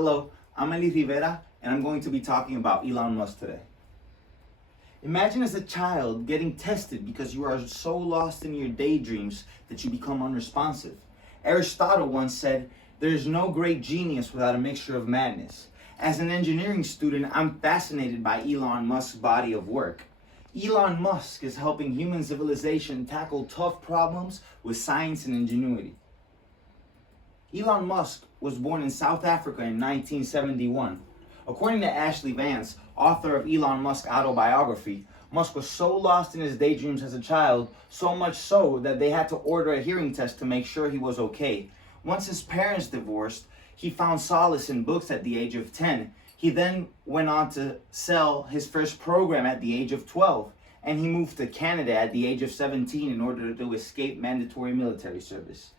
Hello, I'm Eli Rivera, and I'm going to be talking about Elon Musk today. Imagine as a child getting tested because you are so lost in your daydreams that you become unresponsive. Aristotle once said, "There is no great genius without a mixture of madness." As an engineering student, I'm fascinated by Elon Musk's body of work. Elon Musk is helping human civilization tackle tough problems with science and ingenuity. Elon Musk was born in South Africa in 1971. According to Ashley Vance, author of Elon Musk's autobiography, Musk was so lost in his daydreams as a child, so much so that they had to order a hearing test to make sure he was okay. Once his parents divorced, he found solace in books at the age of 10. He then went on to sell his first program at the age of 12, and he moved to Canada at the age of 17 in order to escape mandatory military service.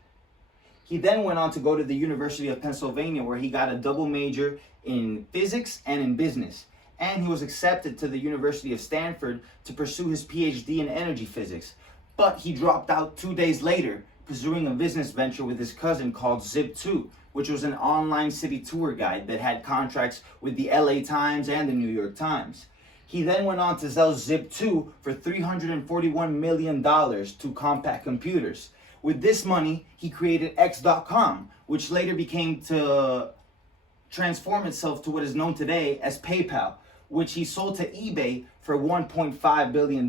He then went on to go to the University of Pennsylvania, where he got a double major in physics and in business. And he was accepted to the University of Stanford to pursue his PhD in energy physics. But he dropped out 2 days later, pursuing a business venture with his cousin called Zip2, which was an online city tour guide that had contracts with the LA Times and the New York Times. He then went on to sell Zip2 for $341 million to Compaq Computers. With this money, he created X.com, which later became to transform itself to what is known today as PayPal, which he sold to eBay for $1.5 billion.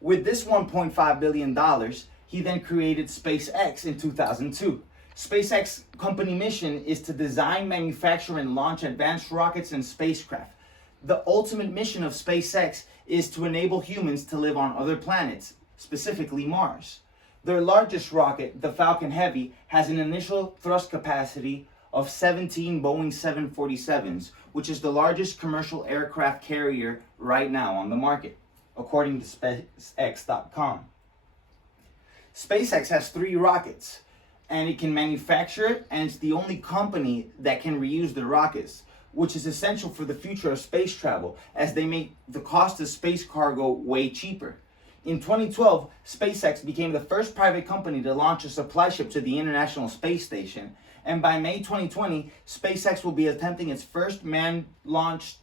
With this $1.5 billion, he then created Spacex in 2002. Spacex company mission is to design, manufacture, and launch advanced rockets and spacecraft. The ultimate mission of SpaceX is to enable humans to live on other planets, specifically Mars. Their largest rocket, the Falcon Heavy, has an initial thrust capacity of 17 Boeing 747s, which is the largest commercial aircraft carrier right now on the market, according to SpaceX.com. SpaceX has 3 rockets, and it can manufacture it, and it's the only company that can reuse the rockets, which is essential for the future of space travel, as they make the cost of space cargo way cheaper. In 2012, SpaceX became the first private company to launch a supply ship to the International Space Station, and by May 2020, SpaceX will be attempting its first manned-launched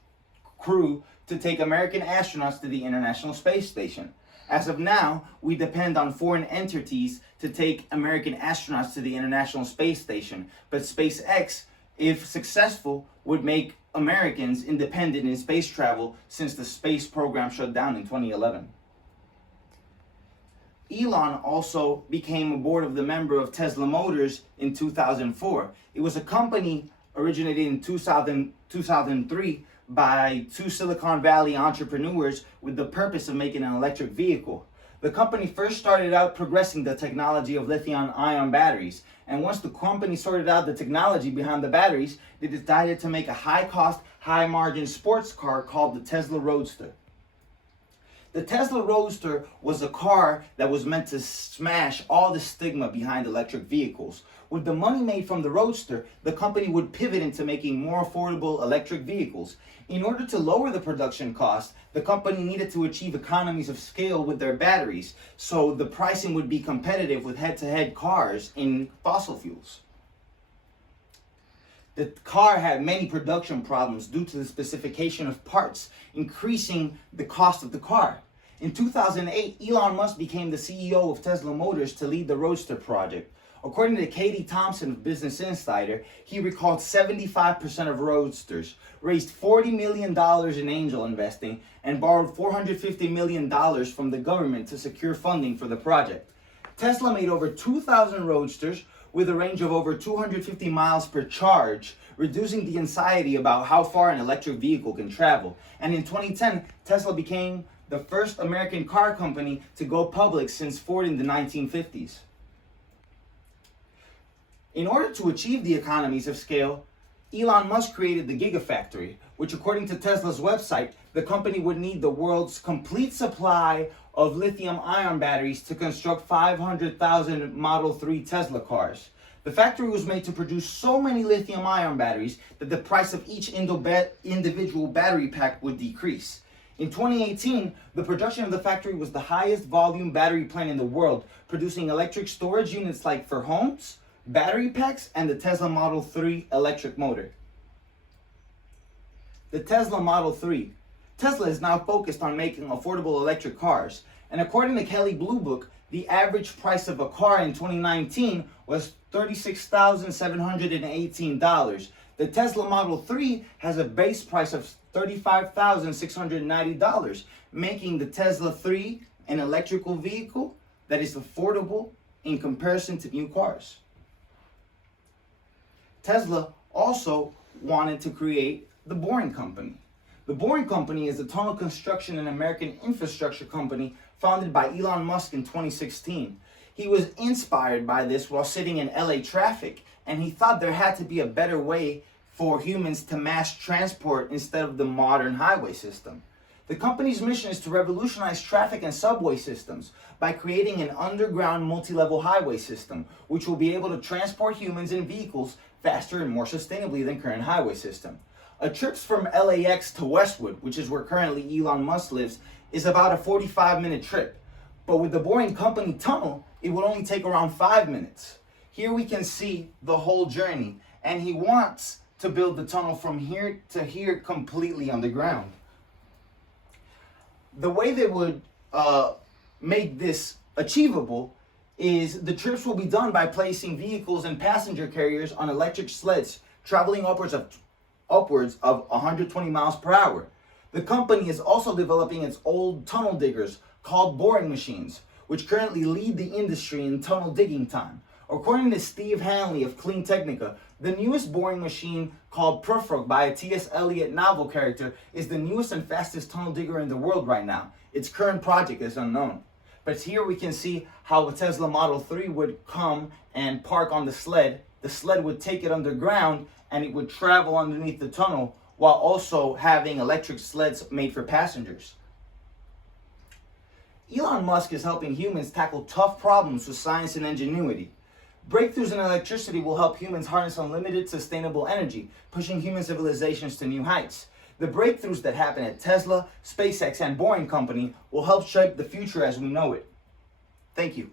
crew to take American astronauts to the International Space Station. As of now, we depend on foreign entities to take American astronauts to the International Space Station, but SpaceX, if successful, would make Americans independent in space travel since the space program shut down in 2011. Elon also became a board of the member of Tesla Motors in 2004. It was a company originated in 2003 by 2 Silicon Valley entrepreneurs with the purpose of making an electric vehicle. The company first started out progressing the technology of lithium-ion batteries, and once the company sorted out the technology behind the batteries, they decided to make a high-cost, high-margin sports car called the Tesla Roadster. The Tesla Roadster was a car that was meant to smash all the stigma behind electric vehicles. With the money made from the Roadster, the company would pivot into making more affordable electric vehicles. In order to lower the production cost, the company needed to achieve economies of scale with their batteries, so the pricing would be competitive with head-to-head cars in fossil fuels. The car had many production problems due to the specification of parts, increasing the cost of the car. In 2008, Elon Musk became the CEO of Tesla Motors to lead the Roadster project. According to Katie Thompson of Business Insider, he recalled 75% of Roadsters, raised $40 million in angel investing, and borrowed $450 million from the government to secure funding for the project. Tesla made over 2,000 Roadsters with a range of over 250 miles per charge, reducing the anxiety about how far an electric vehicle can travel. And in 2010, Tesla became the first American car company to go public since Ford in the 1950s. In order to achieve the economies of scale, Elon Musk created the Gigafactory, which according to Tesla's website, the company would need the world's complete supply of lithium-ion batteries to construct 500,000 Model 3 Tesla cars. The factory was made to produce so many lithium-ion batteries that the price of each individual battery pack would decrease. In 2018, the production of the factory was the highest volume battery plant in the world, producing electric storage units like for homes, battery packs, and the Tesla Model 3 electric motor. The Tesla Model 3. Tesla is now focused on making affordable electric cars, and according to Kelley Blue Book, the average price of a car in 2019 was $36,718. The Tesla Model 3 has a base price of $35,690, making the Tesla 3 an electrical vehicle that is affordable in comparison to new cars. Tesla also wanted to create the Boring Company. The Boring Company is a tunnel construction and American infrastructure company founded by Elon Musk in 2016. He was inspired by this while sitting in LA traffic, and he thought there had to be a better way for humans to mass transport instead of the modern highway system. The company's mission is to revolutionize traffic and subway systems by creating an underground multi-level highway system, which will be able to transport humans and vehicles faster and more sustainably than current highway system. A trip from LAX to Westwood, which is where currently Elon Musk lives, is about a 45-minute trip. But with the Boring Company tunnel, it would only take around 5 minutes. Here we can see the whole journey, and he wants to build the tunnel from here to here completely underground. The way they would make this achievable is the trips will be done by placing vehicles and passenger carriers on electric sleds traveling upwards of 120 miles per hour. The company is also developing its old tunnel diggers called boring machines, which currently lead the industry in tunnel digging time. According to Steve Hanley of Clean Technica, the newest boring machine, called Prufrock by a T.S. Eliot novel character, is the newest and fastest tunnel digger in the world right now. Its current project is unknown. But here we can see how a Tesla Model 3 would come and park on the sled. The sled would take it underground and it would travel underneath the tunnel while also having electric sleds made for passengers. Elon Musk is helping humans tackle tough problems with science and ingenuity. Breakthroughs in electricity will help humans harness unlimited sustainable energy, pushing human civilizations to new heights. The breakthroughs that happen at Tesla, Spacex, and Boring Company will help shape the future as we know it. Thank you.